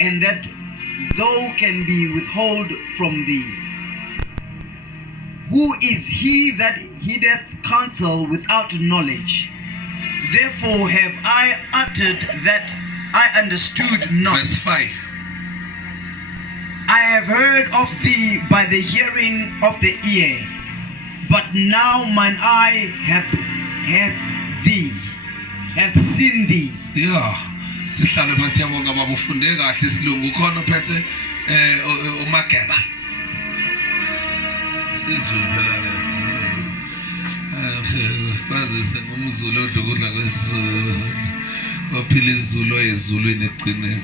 and that thou can be withheld from thee. Who is he that hideth counsel without knowledge? Therefore have I uttered that I understood not. Verse 5. I have heard of thee by the hearing of the ear, but now mine eye hath seen thee. Yeah, sihlale phansi yabonga baba ufunde kahle isilungu khona uphethe uMageba. Sizulu phela ke. Bazise ngumZulu odla ukudla kwesiZulu. Ophila isiZulu oyezulwini egcineni.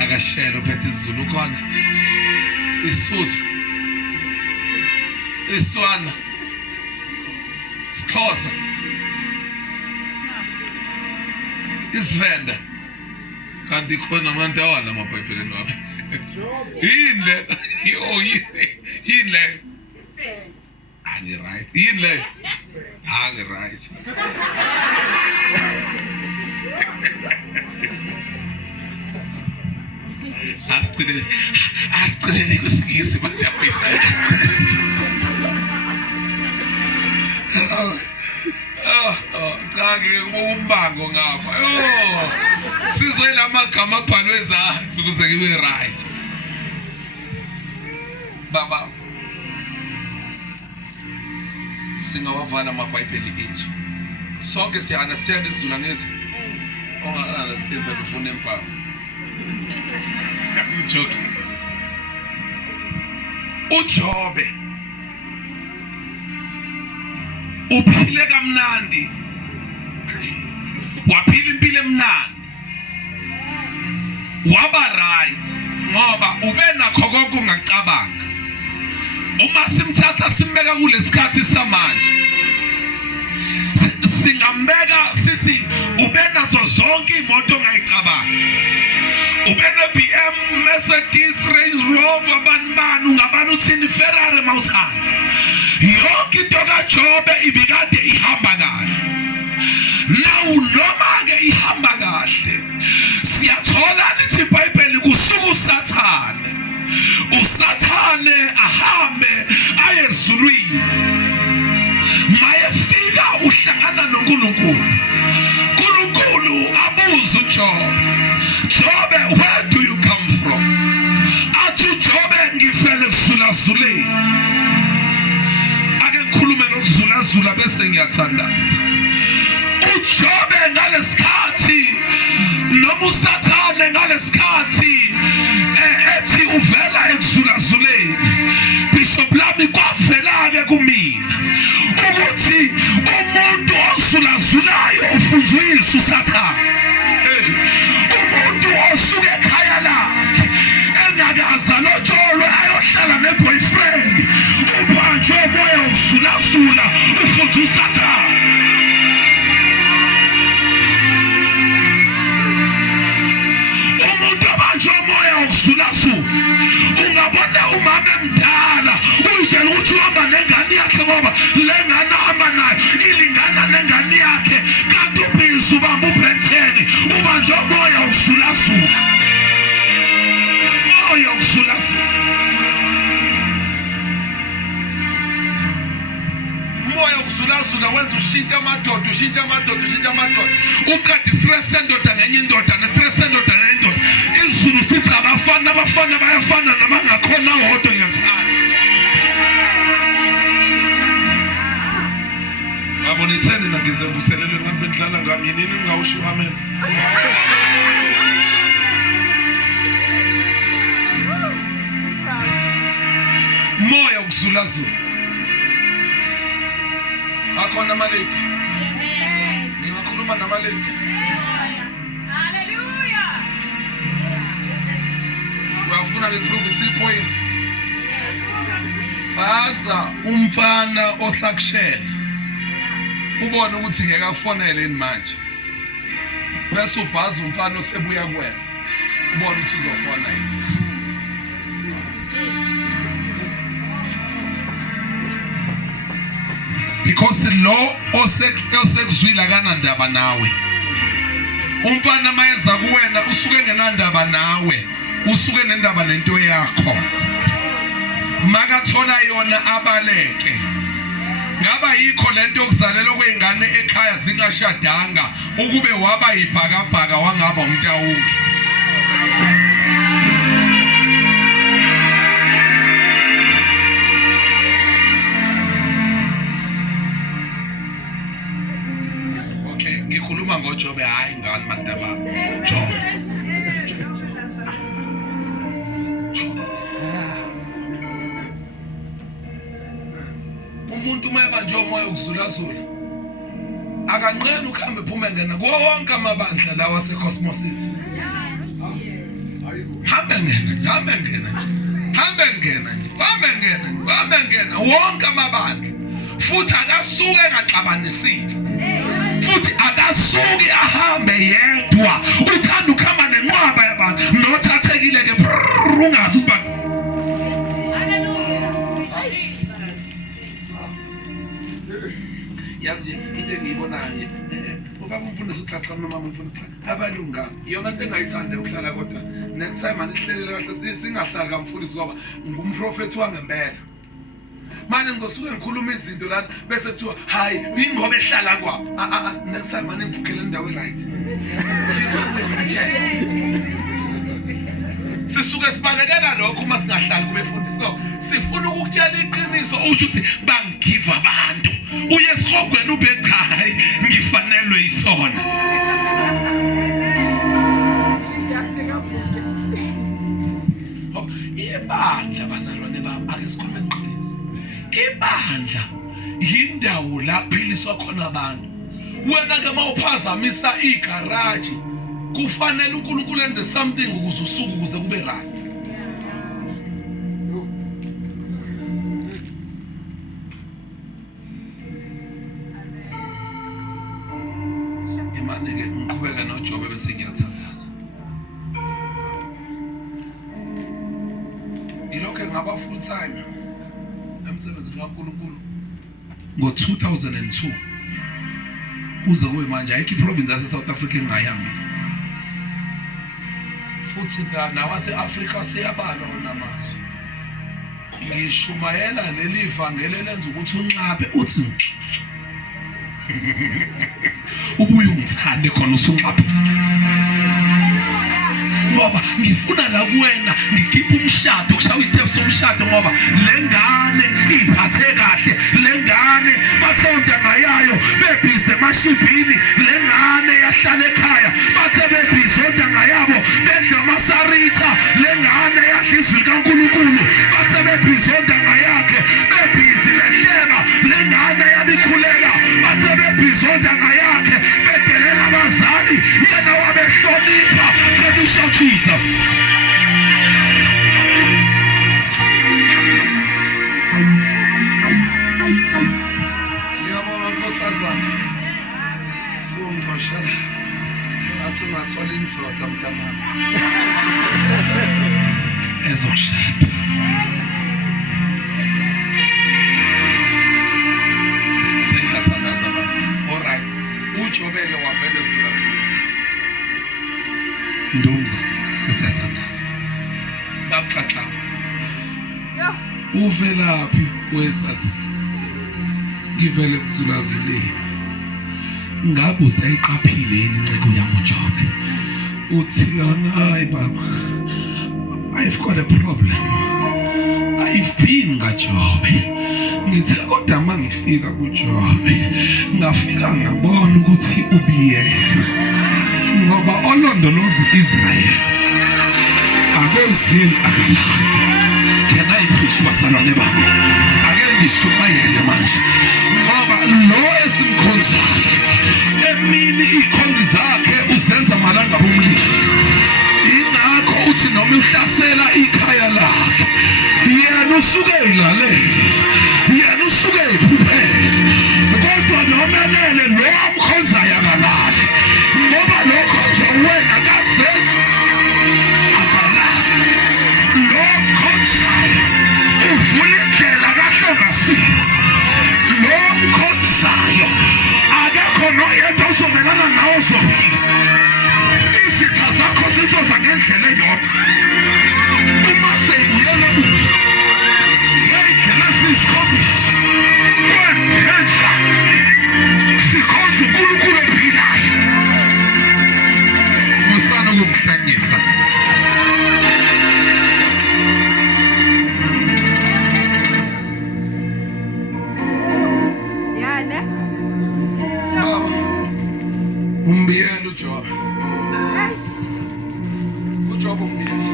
Akashela uphethe isiZulu khona. IsiSuthu. IsiSwana. IsiXhosa. IsiVenda. Kanti khona abantu awana amabhayibheli lapha. Yini le? Yini le? Angi right. Yini le? Angi right. Astrele kusikisi bandaphethu. Astrele isikisi. Cha ke umbango ngapha. Sizwe lamagama abhalwe ezansi ukuze kibe right. Baba singawavala amabhayibheli ethu. Sonke siya understand isiZulu ngethi. Onga understand bese ufuna empawu. I'm joking. uJobe uphile kamnandi. Waphila impilo emnandi. Waba right ngoba ubenakho konke ungacabanga. Uma simthatha simbeka kulesikhathi samanje singambeka sithi ubenazo zonke imoto ongayicabanga. Ubena BM, Mercedes, Range Rover, banbani ungabani uthini Ferrari mawuthanda. Yonke into kaJobe ibikade ihamba kahle. Now noma ke ihamba kahle. Siyathola lithi iBhayibheli kusuka uSathane. uSathane ahambe aye ezulwini. Mayefika uhlangana noNkulunkulu. uNkulunkulu abuza uJobe. Jobe, where do you come from? Athi Jobe ngifele kusulazuleni. Ake ngikhulume ngokuzulazula bese ngiyathandaza. uJobe ngalesikhathi noma uSathane ngalesikhathi ethi uvela ekuzulazuleni. Bishop lami kwavela ke kumina ukuthi umuntu osulazulayo ufundzisa uSathane. Umuntu osuke ekhaya lakhe engakaza lotsholwe ayohlala neboyfriend ubanjwe umoya usulasula ufunza uSathane. Umuntu abanjwe umoya usulasula ungabona umama emdala uyitshela ukuthi uhamba nengane yakhe ngoba lengane ahamba nayo ilingana nengane yakhe kanti ubhizi ubamba uphetheni ubanjwe umoya usulasula. Moya usulasula. Moya usulasula wenza ushintsha amadoda uqeda istress endoda ngenye indoda nestress endoda ngenye indoda. Izulu sithi abafana bayafana nabangakhona hodwa ngiyakuthanda. Abonitheni na ngize mvuselele ngambe ndlala ngami yini ngawusho amen. Moya ukusulazula. Akhona amalady. Yes. Ngiyakhuluma namalady. Hallelujah. Uyafuna ngiprove isipoint. Yes. Baza umfana osakushela. Ubone ukuthi ngeke afonele manje. Bese ubhaza umfana osebuya kuwena. Ubone ukuthi uzofona yini. Because lo osekuzwila kanandaba nawe. umfana mayeza kuwena usuke ngenandaba nawe, usuke nendaba nento yakho. Makathola yona abaleke. Ngaba yikho lento yokuzalelwa kweingane ekhaya zingashadanga ukube waba yibhakabhaka wangaba umtawuki. Okay, ngikhuluma ngoJobe hayi ngani mantaba. Jobe. Umuntu mayebanje umoya ukuzulazula akanqeni ukuhamba ephuma ngena kuwo wonke amabandla lawa aseCosmos City. Hambe ngena wonke amabandla, futhi akasuke engaxabanisile, futhi akasuke ahambe yedwa. Uthanda ukuhamba nenqwaba yabantu nothathekile ke ungazi ukuthi yazi into engiyibonayo ubaba umfundisi uxaxa mama umfundisi abalunga yona into engayithanda ukuhlala kodwa next time anihlelele kahle singahlali kamfundisi ngoba ngumprofeti wangempela. Manje ngosuke ngikhuluma izinto la bese kuthiwa hayi ingoba ehlala kwabo. Next time aningibhukhele indawo right. Sisuke sibalekela lokho uma singahlali kubefundisi ngoba sifuna ukukutshela iqiniso usho ukuthi bangigive abantu. Uye esihlogweni ubetha hayi ngifanelwe isona. Ibandla bazalwane bami ake sikhulume iqiniso. Ibandla yindawo la philiswa khona abantu. Wena ke mawuphazamisa igaraji kufanele uNkulunkulu enze something ukuze usuku ukuze kube right. Imani ke ngiqhubeka noJobe bese ngiyathandaza. Ilokho ngaba full time emsebenzini kaNkulunkulu ngo-2002 kuze kube manje ayikho iprovince yase-South Africa engayihambi. Futhi nawase-Afrika siyabalwa onamazwi. Ngishumayela leli vangeli elenza ukuthi unqabe uthi ubuye ungithande khona usunqabe. Ngoba ngifuna la kuwena ngikhipha umshado kushaya isitep somshado ngoba lengane iphathe kahle, lengane bathonda ngayayo bebhize emashibhini, lengane yahlala ekhaya bathe bebhizonda ngayabo bedla amasaritha, lengane yadla izwi likaNkulunkulu bathe bebhizonda ngayakhe bebhizi behleba, lengane yabikhuleka bathe bebhizonda ngayakhe bedelela abazali yena wabehlonipha. Let me shout Jesus. Ngiyabonga nkosazana ungixoshela athi ungathola inzotha mntanami ezokushada. Sengiyathandaza baba. All right. uJobeke wavele usulazula. Ndomza sesiyathandaza. Bakuxaxa. Uvelaphi wesathi ngivele kusulazuleni. Ngabe usayiqaphile yini inceko yami uJobe? Uthi lona hayi baba, I've got a problem. I've been ngaJobe. Ngithe kodwa mangifika kuJobe ngafika ngabona ukuthi ubiyena ngoba olondoloza Israel akozili akalayo. Can I preach basalwane bami? Ake ngishumayele manje ngoba lo esimkhonzayo emini ikhonzi zakhe uzenza malanga bomlilo. Ingakho uthi noma uhlasela ikhaya lakhe yena usuke ilalela, yena usuke iphuphele, kodwa nomelele lo amkhonzayo akalahle ngoba lo khonza wena kaze akalahle. Lo khonzayo uvula indlela kahlongasini, lo khonzayo akekho noyedwa ozomelana nawo zombili. uJob umbili.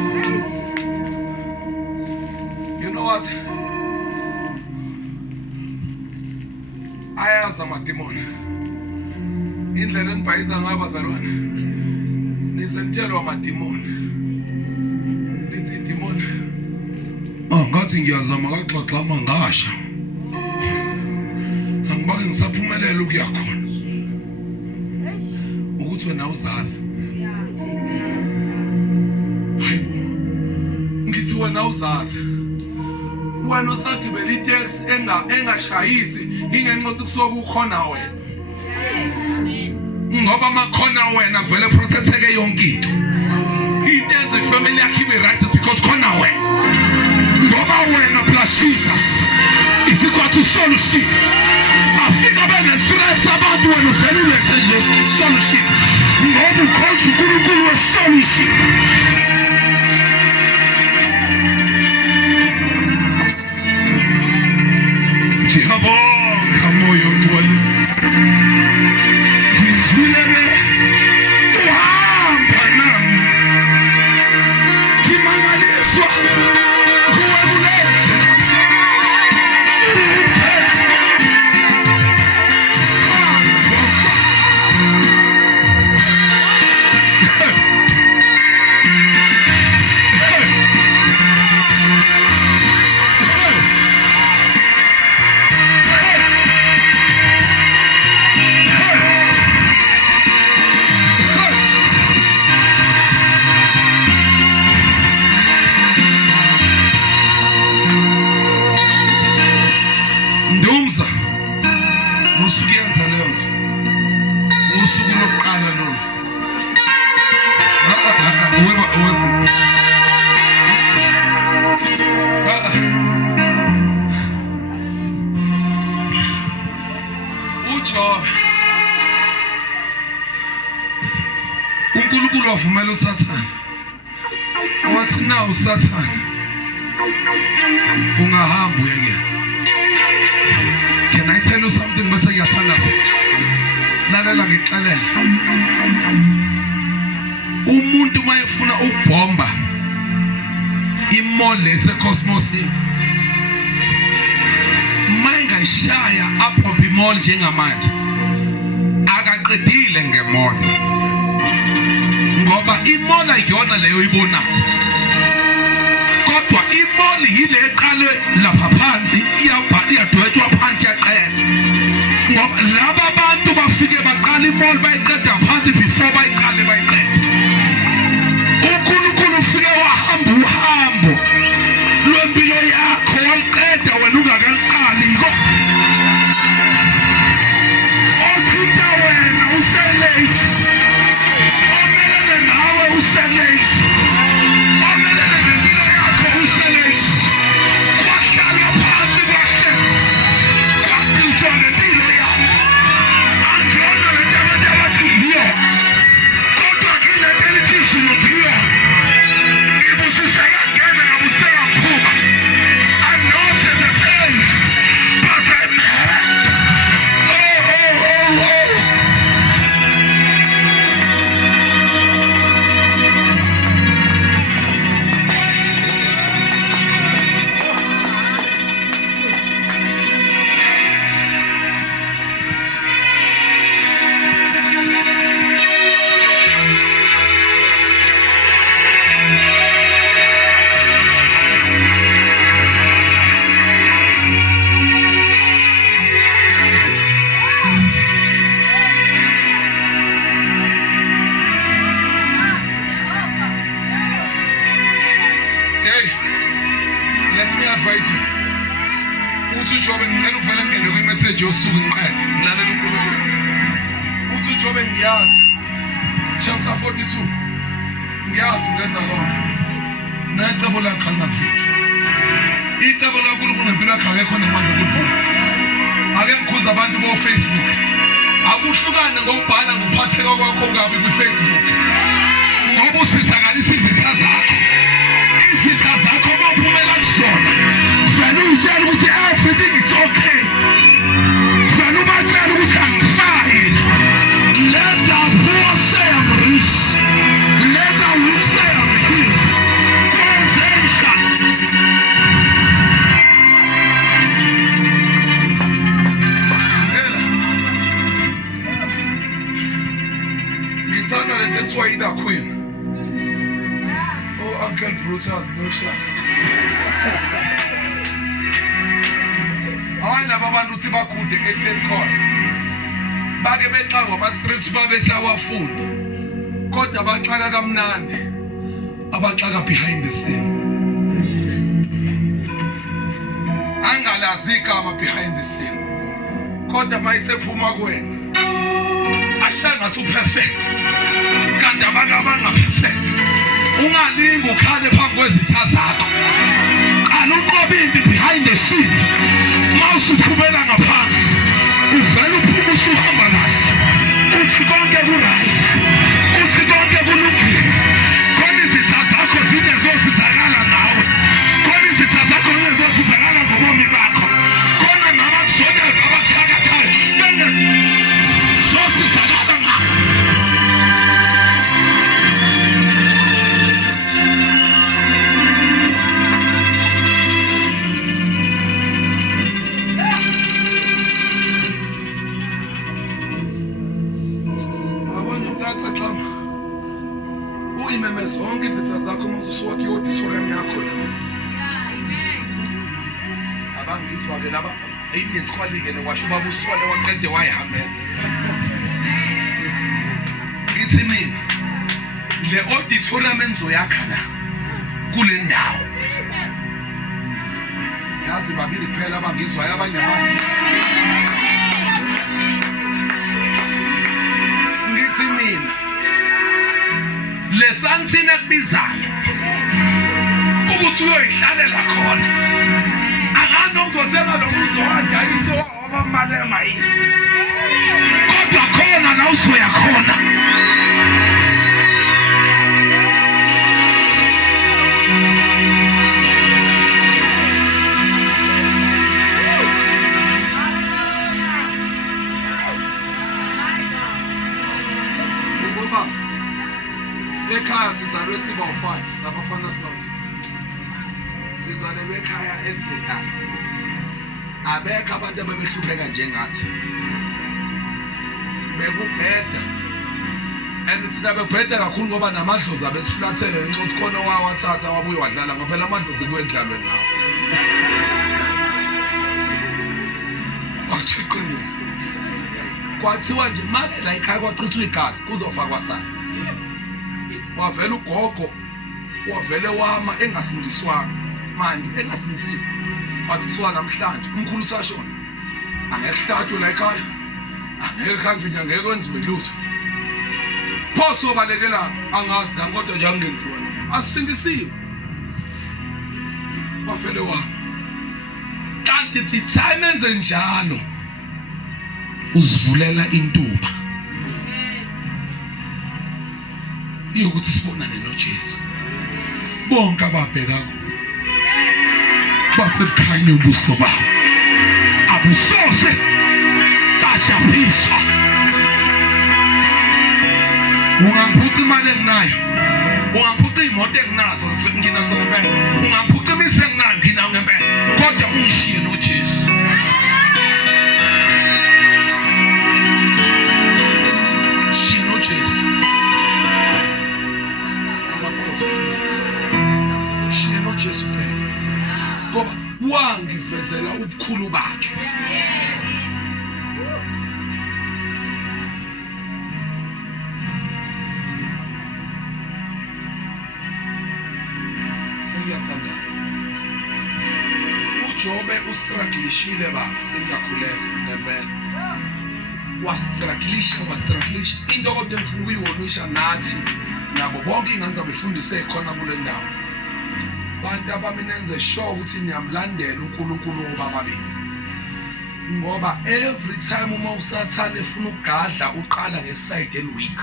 You know what? Ayazi amadimoni indlela enibhayiza ngabo bazalwane. Nisemtshelo amadimoni. Lithi idimoni. Ngathi ngiyazama kaxoxa mangasha. Angibake ngisaphumelela ukuya khona. Ukuthi wena uzazi. Hayibo. Ngithi wena uzazi. Wena uthagibela itaxi engashayisi ingenxa ukuthi kusoku ukhona wena. Ngoba makhona wena vele protecteke yonke into. Into enze ifamily yakhe ibe right is because khona wena. Ngoba wena plus Jesus is equal to solution. Afika benestress abantu wena uvela ulethe nje solution. Ngoba ukhonza uNkulunkulu we-solution. Ngiyabonga moya ongcwele. Ngizilele uhamba nami. Ngimangaliswa nguwe kulehle. Ndumza musuku yenza leyo nto usuku lokuqala lo uJob uNkulunkulu wavumela uSathane wathi na uSathane ungahamba uyeke. Can I tell you something? Bese ngiyathandaza. Lalela ngixelela. Umuntu mayefuna ukubhomba imall leseCosmos City. Mayingashaya apho imall njengamanje. Akaqedile ngemall. Ngoba imall ayiyona leyo ibona. Kodwa imall yile eqale lapha phansi iyadwetshwa phansi yaqela. Ngoba laba bantu bafike baqala imall bayiqeda phansi before bayiqale bayiqeda. uNkulunkulu ufike wahamba uhambo lwempilo yakho waliqeda wena ungakaqali yiko. Othinta wena uselate. Omelele nawe uselate. Omelele nempilo yakho uselate. Wahlala phansi kwahle. Kwaqitshwa nempilo yakho. Angiyona le nto abantu abathi yiyo. Kodwa kile nto elithi yiyo. Ibusisa yangena yabuseyaphuma. I'm not in the faith, but I'm here. Hey, let me advise you. Uthi uJob ngicela ukuvela ngene kwi-message yosuku ngiqede. Lalela uNkulunkulu. Uthi uJob ngiyazi. Chapter 42. Ngiyazi ungenza konke. Necebo lakho alingafiki. Icebo laNkulunkulu ngempilo yakho akekho namandla okudlula. Ake ngikhuza abantu bo-Facebook. Akuhlukane ngokubhala ngokuphatheka kwakho kabi kwi-Facebook. Ngoba usizakalisa izitha zakho. Izitha zakho maphumela kusona. Vele uyitshela ukuthi everything is okay. Vele ubatshela ukuthi I'm fine. Let the poor say I'm kuthiwa yi-The Queen. Oh, Uncle Bruce azinosha. Hayi laba abantu uthi bakude e-10 court. Bake bexa ngama-strips babesawafunda. Kodwa baxaka kamnandi. Abaxaka behind the scene. Angalazi igama behind the scene. Kodwa mayisephuma kuwena. Ashangathi uperfect. Kanti abanga perfect. Ungalingi ukhale phambi kwezitha zakho. Alunqobimbi behind the scene. Mawusuphumela ngaphansi. Uvela uphuma usuhamba kahle. Uthi konke ku-right. Uthi konke kulungile. Khona izitha zakho zinezosizakala nawe. Khona izitha zakho zinezosizakala ngobomi bakho. Khona nabakusondela abakuthakathayo. Zosizakala ngawe. Uyimeme zonke izitha zakho mawususuka kuyodisora yakho la. Abangiswa-ke laba eyinesikhwali-ke nekwasho ubaba usole waqede wayihambela. Ngithi mina le auditorium engizoyakha la kule ndawo. Yazi babili kuphela abangizwayo abanye abangizwa. Ngithi mina lesansini ekubizayo ukuthi uyoyihlalela khona akani omzothenga lo muzo wadayisa owaba imali emayini kodwa khona la uzoya khona. Ekhaya sizalwe siba u5 sabafana sonke. Sizalelwe ekhaya elibhekayo. Abekho abantu ababehlupheka njengathi. Bekubheda. And thina bebheda kakhulu ngoba namadlozi abesiflathele ngenxa ukuthi khona owawathatha wabuye wadlala ngoba phela amadlozi kuye edlalwe ngawo. Wachiqiniso. Kwathiwa nje make la ekhaya kwachithwa igazi kuzofakwa sana. Wavela ugogo wavele wama engasindiswanga manje engasindisiwe wathi kusuka namhlanje umkhulu usashona angehlatshwe la ekhaya angeke khanjwe nje angeke kwenziwe lutho phoso balekela angazi kodwa nje angenziwa asindisiwe wavele wama kanti the time enze njalo uzivulela intuba yokuthi sibonane noJesu bonke ababheka basekhanya ubuso babo abusose bajabuliswa. Ungangiphuca imali enginayo, ungangiphuca imoto enginazo nginazo ngempela, ungangiphuca imise enginayo nginayo ngempela, kodwa ungishiye noJesu. Shiye noJesu. Jesu phela ngoba wangivezela ubukhulu bakhe. Sengiyathandaza uJobe ustrugglishile baba sengiyakhuleka ngempela wastruglisha into kodwa engifuna ukuyiwonisha nathi nabo bonke ingane abefundise khona kule ndawo. Bantu abaminenze sure ukuthi niyamlandela uNkulunkulu obababili ngoba every time uma usathana efuna ukugadla uqala ngeside elweak.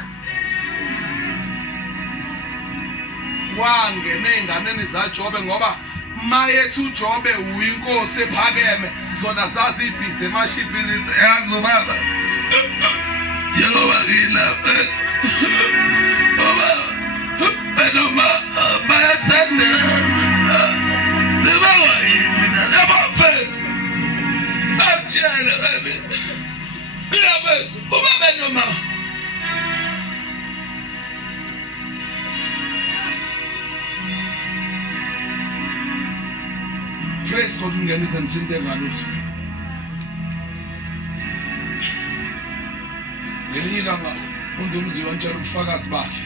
Wangena einganeni zaJobe ngoba mayethi uJobe uyinkosi ephakeme zona zazi ibhizi emashipini yazi baba Yehova ngilapha baba noma bayathanda lebawa mina labafethu bajela yabethu ubaba noma escort ungenisa nisinte ngaluso. Ngelinye ilanga uNdumzi wantshela ubufakazi bakhe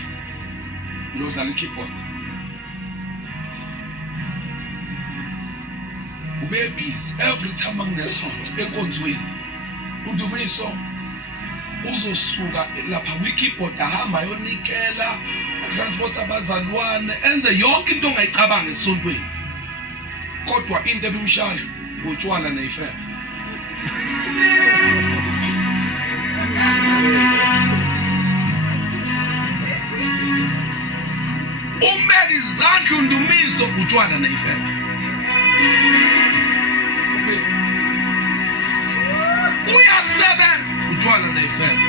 lo dlala i-keyboard. Ube busy every time akunesonto enkonzweni. uNdumiso uzosuka lapha kwi-keyboard ahamba ayonikela transport abazalwane enze yonke into ongayicabanga esontweni. Kodwa into ebimshaya utshwala neyifebe. Umbeki izandla uNdumiso utshwala neyifebe. Uyasebenza utshwala neyifebe.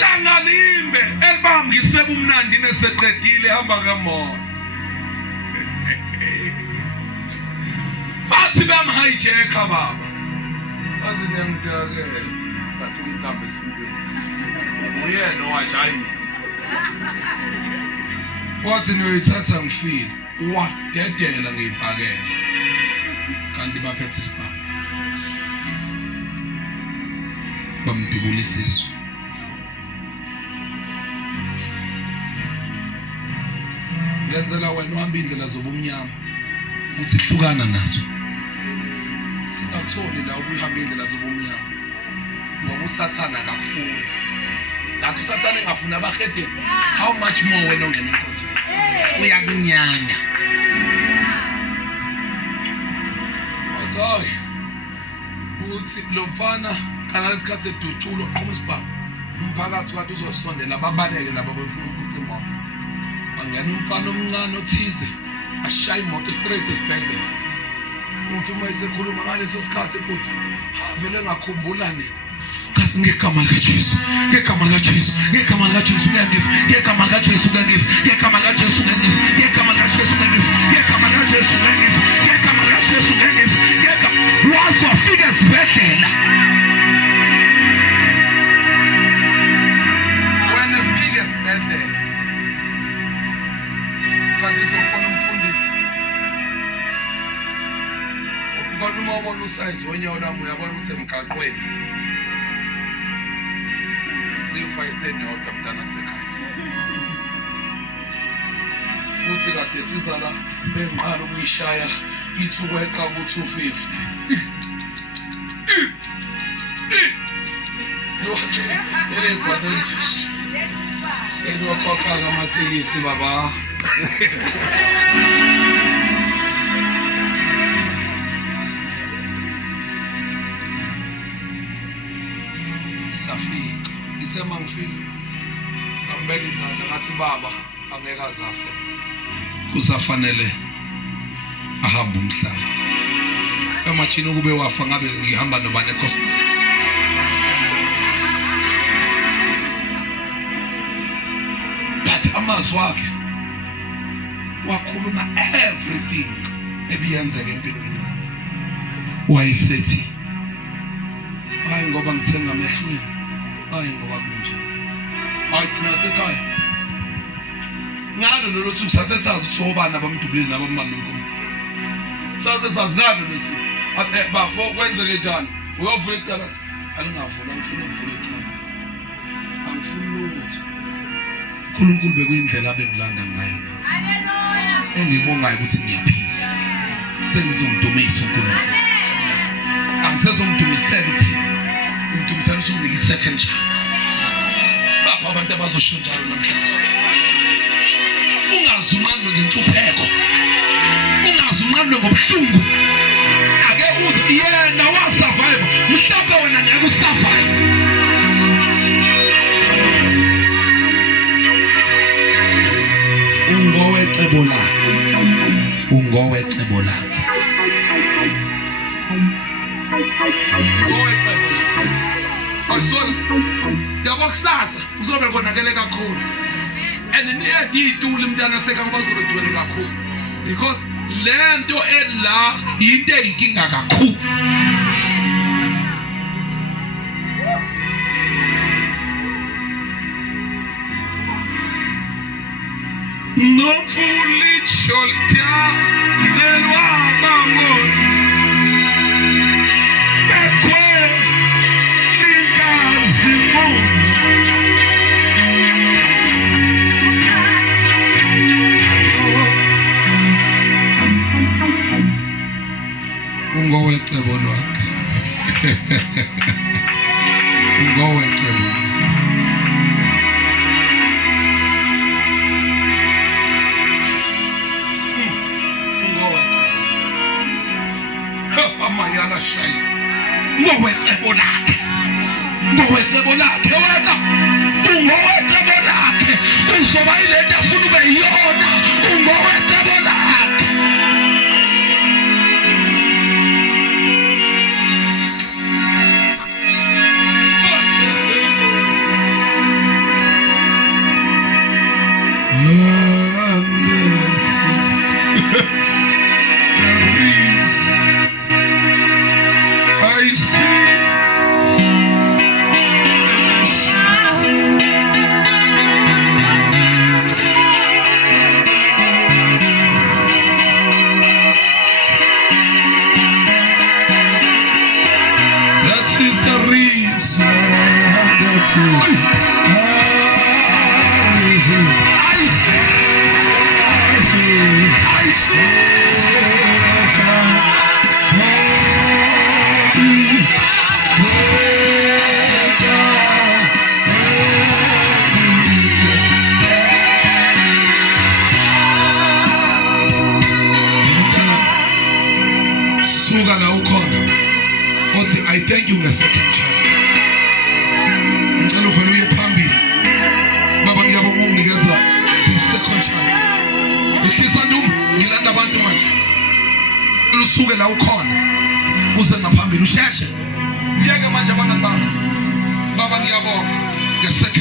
Langalimbe elibambise ubumnandi neseqedile hamba ngemoto. Bathi bamhijeka baba. Bathi ngiyangidakela. Bathi ngithambe esimpini. Uyena owashaya mina. Wathi noyithatha ngifile. Wadedela ngiyibhakela. Kanti baphethe isibhamu. Bamdubula isisu. Ngenzela wena uhamba indlela zobumnyama uthi hlukana nazo. Singatholi la ukuhamba indlela zobumnyama ngoba usathana akafuni. Ngathi usathana engafuna abahedeni. How much more wena ongena enkonzo? Uyakunyanya. Hayi. Uthi lo mfana kana lesikhathi edutshulo qhoma isibhamu. Umphakathi kanti uzosondela babaleke laba befuna ukucima. Angena umfana omncane othize ashaya imoto straight esibhedlela. Uthi uma esekhuluma ngaleso sikhathi futhi vele ngakhumbula nini kathi ngegama likaJesu ngegama likaJesu ngegama likaJesu ngiyangifa ngegama likaJesu ngiyangifa ngegama likaJesu ngiyangifa ngegama likaJesu ngiyangifa ngegama likaJesu ngiyangifa ngegama likaJesu ngiyangifa ngegama wazofika esibhedlela wena fika esibhedlela kanti uzofuna umfundisi ngoba uma ubona usize wenyawo lami uyabona ukuthi emgaqweni siyifayisileni yodwa mntana sekhaya futhi kade siza la benqala ukuyishaya ithi ukweqa ku250 ele khona isishi selokhokha amathekisi baba safika ithe mangifika ngambela izandla ngathi baba angeke azafe kusafanele ahamba umhlaba emachini ukube wafa ngabe ngihamba nobane cosmos but amazwi akhe wakhuluma everything ebiyenzeka empilweni wayesethi hayi ngoba ngithenga amehlweni hayi ngoba kunje hayi thina sekhaya ngalo lolu thuku sasesazi ukuthi obana bamdubulile nabamama enkomo sasesazi ngalo lesi athe bafo kwenzeke njani uyovula icala athi alingavula ngifuna ukuvula icala angifuni lutho uNkulunkulu bekuyindlela abengilanda ngayo haleluya engibongayo ukuthi ngiyaphila sengizomdumisa uNkulunkulu angisezomdumisela ukuthi umdumisela usunginika i-second chance bapha abantu abazosho njalo namhlanje ungazi unqandwe ngenhlupheko ungazi unqandwe ngobuhlungu ake uze yena wasurvive mhlawumbe wena ngeke usurvive ungowecebo lakhe Asona yabo kusasa kuzobe konakele kakhulu and niyadidula umntana seka ngoba kuzobe duwele kakhulu because lento ela into eyinkinga kakhulu Nofuli choltia lelwa bango Bekwe Linga Zimu Ungowecebo lwakhe Ungowecebo amayala shaya ngowecebo lakhe wena ungowecebo lakhe uzoba yilento afuna ube yiyona ungowecebo lakhe I see. That is the reason. I see. Suga na ukhona othi I thank you ngesecond chance. Ngicela uvele uye phambili. Baba ngiyabonga unginikeza i-second chance. Ehlisa ndumo ngilanda abantu manje. Usuke la ukhona uze ngaphambili usheshe. Ngiyeke manje abangani bami. Baba ngiyabonga ngesecond